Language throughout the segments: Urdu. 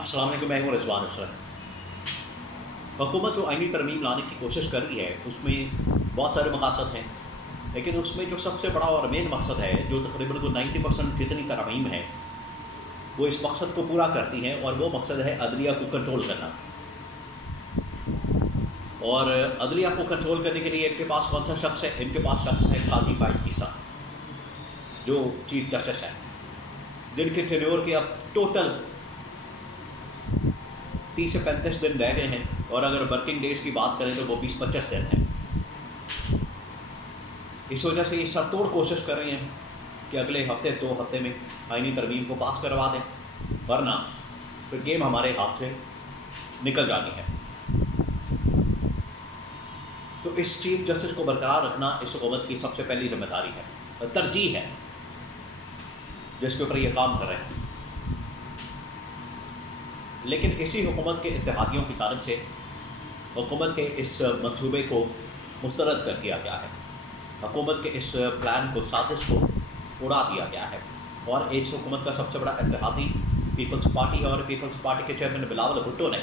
السلام علیکم، میں ہوں رضوان اشرف۔ حکومت جو آئینی ترمیم لانے کی کوشش کر رہی ہے اس میں بہت سارے مقاصد ہیں، لیکن اس میں جو سب سے بڑا اور مین مقصد ہے، جو تقریباً 90% جتنی ترمیم ہے وہ اس مقصد کو پورا کرتی ہیں، اور وہ مقصد ہے عدلیہ کو کنٹرول کرنا۔ اور عدلیہ کو کنٹرول کرنے کے لیے ان کے پاس کون سا شخص ہے؟ ان کے پاس شخص ہے قاضی فائز عیسیٰ، جو چیف جسٹس ہے، جن کے ٹینیور کے اب ٹوٹل 30 سے 35 دن رہ گئے ہیں، اور اگر ورکنگ ڈیز کی بات کریں تو وہ 20-25 دن ہیں۔ اس وجہ سے یہ سر توڑ کوشش کر رہے ہیں کہ اگلے ہفتے 2 ہفتے میں آئینی ترمیم کو پاس کروا دیں، ورنہ پھر گیم ہمارے ہاتھ سے نکل جانی ہے۔ تو اس چیف جسٹس کو برقرار رکھنا اس حکومت کی سب سے پہلی ذمہ داری ہے، ترجیح ہے، جس کے اوپر یہ کام کر رہے ہیں۔ لیکن اسی حکومت کے اتحادیوں کی طرف سے حکومت کے اس منصوبے کو مسترد کر دیا گیا ہے، حکومت کے اس پلان کو، سازش کو اڑا دیا گیا ہے، اور اس حکومت کا سب سے بڑا اتحادی پیپلز پارٹی ہے، اور پیپلز پارٹی کے چیئرمین بلاول بھٹو نے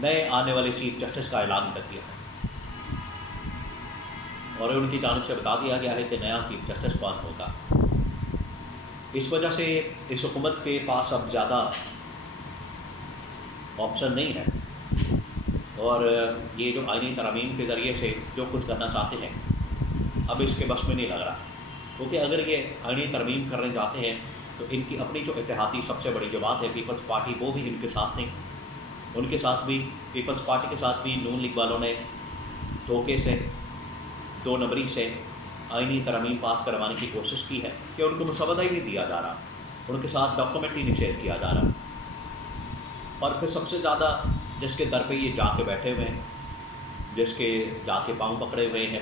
نئے آنے والے چیف جسٹس کا اعلان کر دیا ہے، اور ان کی جانب سے بتا دیا گیا ہے کہ نیا چیف جسٹس کون ہوگا۔ اس وجہ سے اس حکومت کے پاس اب زیادہ آپشن نہیں ہے، اور یہ جو آئینی ترامیم کے ذریعے سے جو کچھ کرنا چاہتے ہیں اب اس کے بس میں نہیں لگ رہا، کیونکہ اگر یہ آئینی ترمیم کرنے جاتے ہیں تو ان کی اپنی جو اتحادی سب سے بڑی جماعت ہے پیپلز پارٹی، وہ بھی ان کے ساتھ نہیں، ان کے ساتھ بھی، پیپلز پارٹی کے ساتھ بھی نون لیگ والوں نے دھوکے سے، 2 نمبری سے آئینی ترمیم پاس کروانے کی کوشش کی ہے کہ ان کو مسودہ ہی نہیں دیا جا رہا، ان کے ساتھ ڈاکومنٹ ہی نہیں شیئر کیا جا رہا، اور پھر سب سے زیادہ جس کے در پہ یہ جا کے بیٹھے ہوئے ہیں، جس کے جا کے پاؤں پکڑے ہوئے ہیں،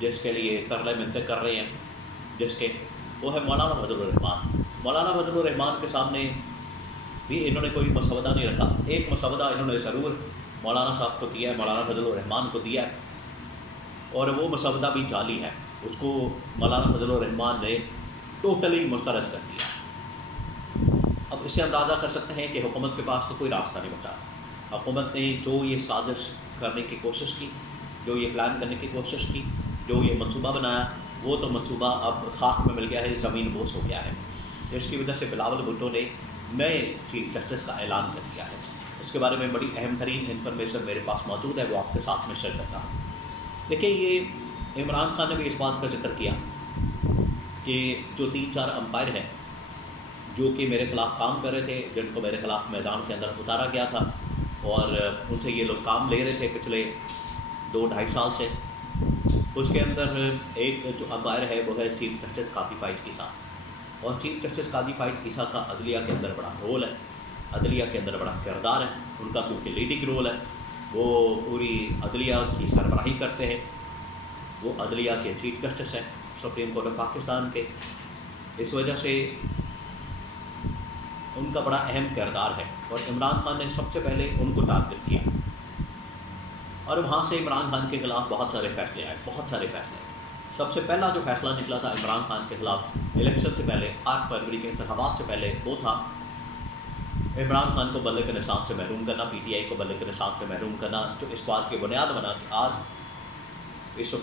جس کے لیے ترلے منتیں کر رہے ہیں، جس کے وہ ہے مولانا فضل الرحمان۔ مولانا فضل الرحمان کے سامنے بھی انہوں نے کوئی مسودہ نہیں رکھا، ایک مسودہ انہوں نے ضرور مولانا صاحب کو دیا ہے، مولانا فضل الرحمان کو دیا ہے، اور وہ مسودہ بھی جعلی ہے، اس کو مولانا فضل الرحمان نے ٹوٹلی مسترد کر دیا۔ اب اس سے اندازہ کر سکتے ہیں کہ حکومت کے پاس تو کوئی راستہ نہیں بچا۔ حکومت نے جو یہ سازش کرنے کی کوشش کی، جو یہ پلان کرنے کی کوشش کی، جو یہ منصوبہ بنایا، وہ تو منصوبہ اب خاک میں مل گیا ہے، زمین بوس ہو گیا ہے، جس کی وجہ سے بلاول بھٹو نے نئے چیف جسٹس کا اعلان کر دیا ہے۔ اس کے بارے میں بڑی اہم ترین انفارمیشن میرے پاس موجود ہے، وہ آپ کے ساتھ میں شیئر کرتا ہوں۔ دیکھیے، یہ عمران خان نے بھی اس بات کا ذکر کیا کہ جو 3-4 امپائر ہیں جو کہ میرے خلاف کام کر رہے تھے، جن کو میرے خلاف میدان کے اندر اتارا گیا تھا، اور ان سے یہ لوگ کام لے رہے تھے پچھلے 2-2.5 سال سے، اس کے اندر ایک جو امپائر ہے وہ ہے چیف جسٹس قاضی فائز عیسیٰ، اور چیف جسٹس قاضی فائز عیسیٰ کا عدلیہ کے اندر بڑا رول ہے، عدلیہ کے اندر بڑا کردار ہے ان کا، کیونکہ لیڈنگ رول ہے، وہ پوری عدلیہ کی سربراہی کرتے ہیں، وہ عدلیہ کے چیف جسٹس ہیں سپریم کورٹ آف پاکستان کے۔ اس وجہ سے ان کا بڑا اہم کردار ہے، اور عمران خان نے سب سے پہلے ان کو ٹارگٹ کیا، اور وہاں سے عمران خان کے خلاف بہت سارے فیصلے آئے، بہت سارے فیصلے۔ سب سے پہلا جو فیصلہ نکلا تھا عمران خان کے خلاف الیکشن سے پہلے، 8 فروری کے انتخابات سے پہلے، وہ تھا عمران خان کو بلے کے نصاب سے محروم کرنا، پی ٹی آئی کو بلے کے نصاب سے محروم کرنا، جو اس بات کی بنیاد بنا کہ آج اس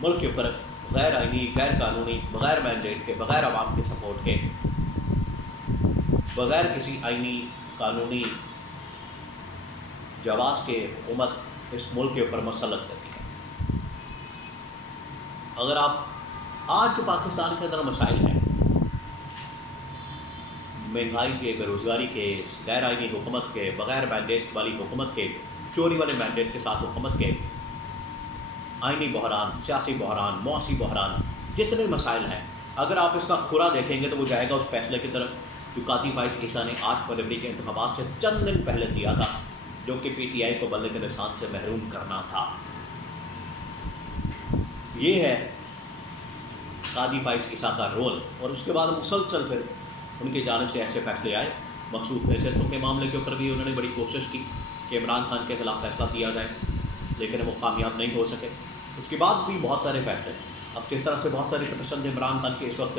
ملک کے اوپر غیر آئینی، غیر قانونی، بغیر مینڈیٹ کے، بغیر عوام کے سپورٹ کے، بغیر کسی آئینی قانونی جواز کے حکومت اس ملک کے اوپر مسلط کرتی ہے۔ اگر آپ آج جو پاکستان کے اندر مسائل ہیں، مہنگائی کے، بے روزگاری کے، غیر آئینی حکومت کے، بغیر مینڈیٹ والی حکومت کے، چوری والے مینڈیٹ کے ساتھ حکومت کے، آئینی بحران، سیاسی بحران، معاشی بحران، جتنے مسائل ہیں، اگر آپ اس کا کھرا دیکھیں گے تو وہ جائے گا اس فیصلے کی طرف جو قاضی فائز عیسیٰ نے 8 فروری کے انتخابات سے چند دن پہلے دیا تھا، جو کہ پی ٹی آئی کو بلے کے نشان سے محروم کرنا تھا۔ یہ ہے قاضی فائز عیسیٰ کا رول، اور اس کے بعد مسلسل پھر ان کی جانب سے ایسے فیصلے آئے، مخصوص فیصلوں کے معاملے کے اوپر بھی انہوں نے بڑی کوشش کی کہ عمران خان کے خلاف فیصلہ کیا جائے، لیکن وہ کامیاب نہیں ہو سکے۔ اس کے بعد بھی بہت سارے فیصلے، اب جس طرح سے بہت سارے پسند عمران خان کے اس وقت